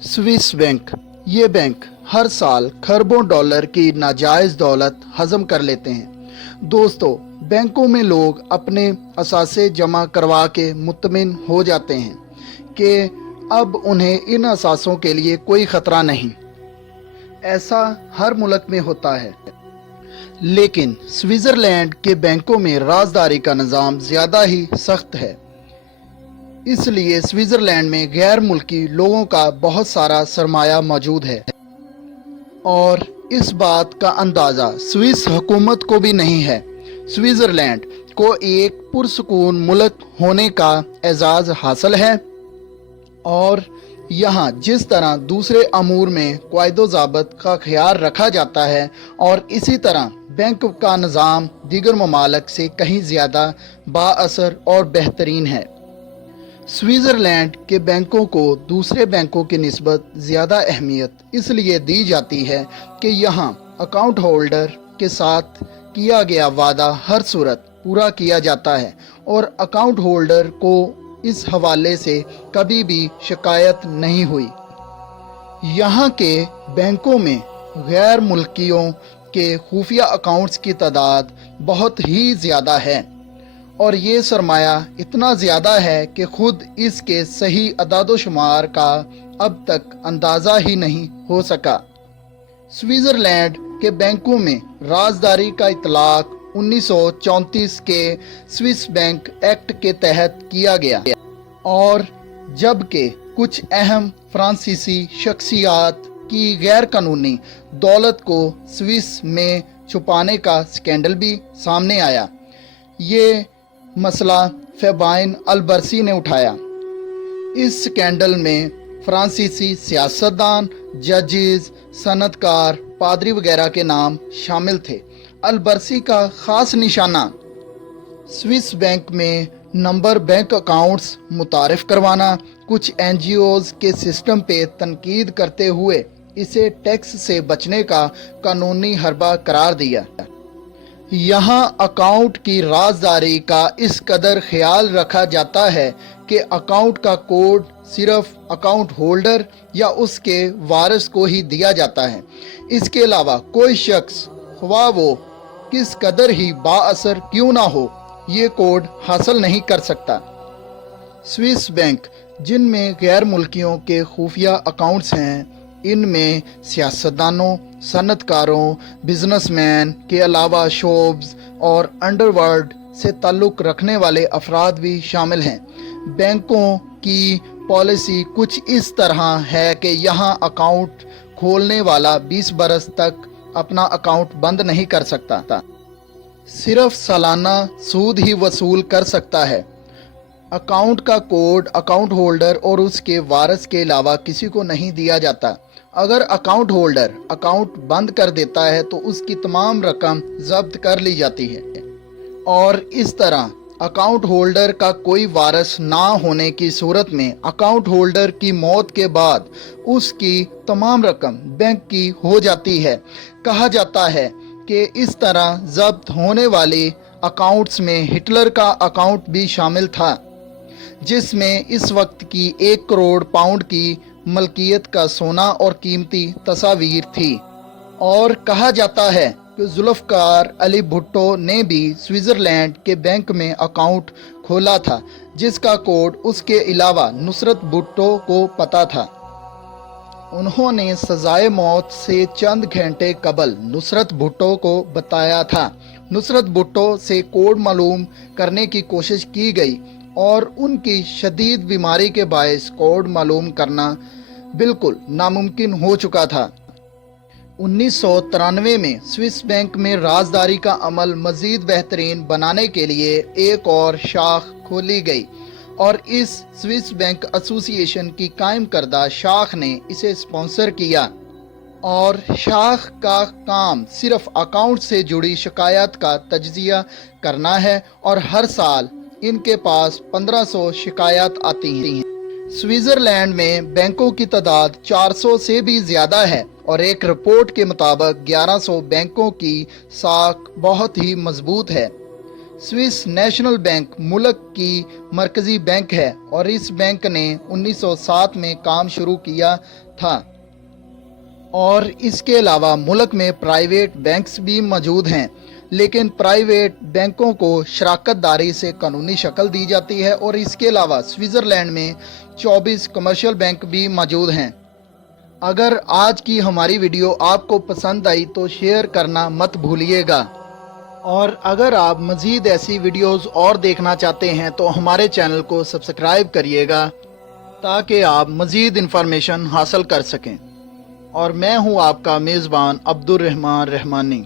Swiss bank. ये bank हर साल खरबों डॉलर की नाजायज दौलत हजम कर लेते हैं। दोस्तों, बैंकों में लोग अपने असासे जमा करवा के मुतमिन हो जाते हैं कि अब उन्हें इन असासों के लिए कोई खतरा नहीं। ऐसा हर मुल्क में होता है, लेकिन स्विट्जरलैंड के बैंकों में राजदारी का निज़ाम ज़्यादा ही सख्त है। इसलिए स्विट्जरलैंड में गैर मुल्की लोगों का बहुत सारा सरमाया मौजूद है और इस बात का अंदाज़ा स्विस हुकूमत को भी नहीं है। स्विट्जरलैंड को एक पुरसुकून मुल्क होने का एजाज़ हासिल है और यहाँ जिस तरह दूसरे अमूर में क़ायदो ज़ाब्त का ख्याल रखा जाता है और इसी तरह बैंक का निज़ाम दीगर ममालिक से कहीं ज़्यादा बाअसर और बेहतरीन है। स्विट्ज़रलैंड के बैंकों को दूसरे बैंकों की निस्बत ज़्यादा अहमियत इसलिए दी जाती है कि यहाँ अकाउंट होल्डर के साथ किया गया वादा हर सूरत पूरा किया जाता है और अकाउंट होल्डर को इस हवाले से कभी भी शिकायत नहीं हुई। यहाँ के बैंकों में गैर मुल्कियों के खुफिया अकाउंट्स की तादाद बहुत ही ज़्यादा है और ये सरमाया इतना ज़्यादा है कि खुद इसके सही अदाद-ओ-शुमार का अब तक अंदाज़ा ही नहीं हो सका। स्विट्ज़रलैंड के बैंकों में राजदारी का इतलाक़ 1934 के स्विस बैंक एक्ट के तहत किया गया और जबकि कुछ अहम फ्रांसीसी शख्सियात की गैर कानूनी दौलत को स्विस में छुपाने का स्कैंडल भी सामने आया। ये मसला फ़ेबाइन अल-बरसी ने उठाया। इस स्कैंडल में फ्रांसीसी सियासतदान, जजेस, सनतकार, पादरी वगैरह के नाम शामिल थे। अल-बरसी का ख़ास निशाना स्विस बैंक में नंबर बैंक अकाउंट्स मुतारिफ करवाना, कुछ NGOs के सिस्टम पे तनकीद करते हुए इसे टैक्स से बचने का कानूनी हरबा करार दिया। यहाँ अकाउंट की राजदारी का इस कदर ख्याल रखा जाता है कि अकाउंट का कोड सिर्फ अकाउंट होल्डर या उसके वारिस को ही दिया जाता है। इसके अलावा कोई शख्स ख्वाह वो किस कदर ही बाअसर क्यों ना हो, ये कोड हासिल नहीं कर सकता। स्विस बैंक जिनमें गैर मुल्कियों के खुफिया अकाउंट्स हैं, इनमें सियासतदानों, सनतकारों, बिजनेसमैन के अलावा शोब्स और अंडरवर्ल्ड से ताल्लुक़ रखने वाले अफराद भी शामिल हैं। बैंकों की पॉलिसी कुछ इस तरह है कि यहाँ अकाउंट खोलने वाला 20 बरस तक अपना अकाउंट बंद नहीं कर सकता, सिर्फ सालाना सूद ही वसूल कर सकता है। अकाउंट का कोड अकाउंट होल्डर और उसके वारिस के अलावा किसी को नहीं दिया जाता। अगर अकाउंट होल्डर अकाउंट बंद कर देता है तो उसकी तमाम रकम जब्त कर ली जाती है और इस तरह अकाउंट होल्डर का कोई वारिस ना होने की सूरत में अकाउंट होल्डर की मौत के बाद उसकी तमाम रकम बैंक की हो जाती है। कहा जाता है कि इस तरह जब्त होने वाले अकाउंट्स में हिटलर का अकाउंट भी शामिल था, जिसमें इस वक्त की 1 करोड़ पाउंड की मलकियत का सोना और कीमती तस्वीर थी। और कहा जाता है कि जुल्फ़कार अली भुट्टो ने भी स्विट्ज़रलैंड के बैंक में अकाउंट खोला था, जिसका कोड उसके अलावा नुसरत भुट्टो को पता था। उन्होंने सजाए मौत से चंद घंटे कबल नुसरत भुट्टो को बताया था। नुसरत भुट्टो से कोड मालूम करने की कोशिश की गई और उनकी शदीद बीमारी के बायस कोड मालूम करना बिल्कुल नामुमकिन हो चुका था। 1993 में स्विस बैंक में राजदारी का अमल मज़ीद बेहतरीन बनाने के लिए एक और शाख खोली गई और इस स्विस बैंक एसोसिएशन की कायम करदा शाख ने इसे स्पॉन्सर किया और शाख का काम सिर्फ अकाउंट से जुड़ी शिकायत का तज्जिया करना है और हर साल इनके पास 1500 शिकायत आती हैं। स्विट्ज़रलैंड में बैंकों की तादाद 400 से भी ज़्यादा है और एक रिपोर्ट के मुताबिक 1100 बैंकों की साख बहुत ही मजबूत है। स्विस नेशनल बैंक मुल्क की मरकज़ी बैंक है और इस बैंक ने 1907 में काम शुरू किया था। और इसके अलावा मुल्क में प्राइवेट बैंक्स भी मौजूद हैं, लेकिन प्राइवेट बैंकों को शराकतदारी से कानूनी शक्ल दी जाती है। और इसके अलावा स्विट्ज़रलैंड में 24 कमर्शियल बैंक भी मौजूद हैं। अगर आज की हमारी वीडियो आपको पसंद आई तो शेयर करना मत भूलिएगा। और अगर आप मज़ीद ऐसी वीडियोस और देखना चाहते हैं तो हमारे चैनल को सब्सक्राइब करिएगा ताकि आप मज़ीद इंफॉर्मेशन हासिल कर सकें। और मैं हूं आपका मेज़बान अब्दुल रहमान रहमानी।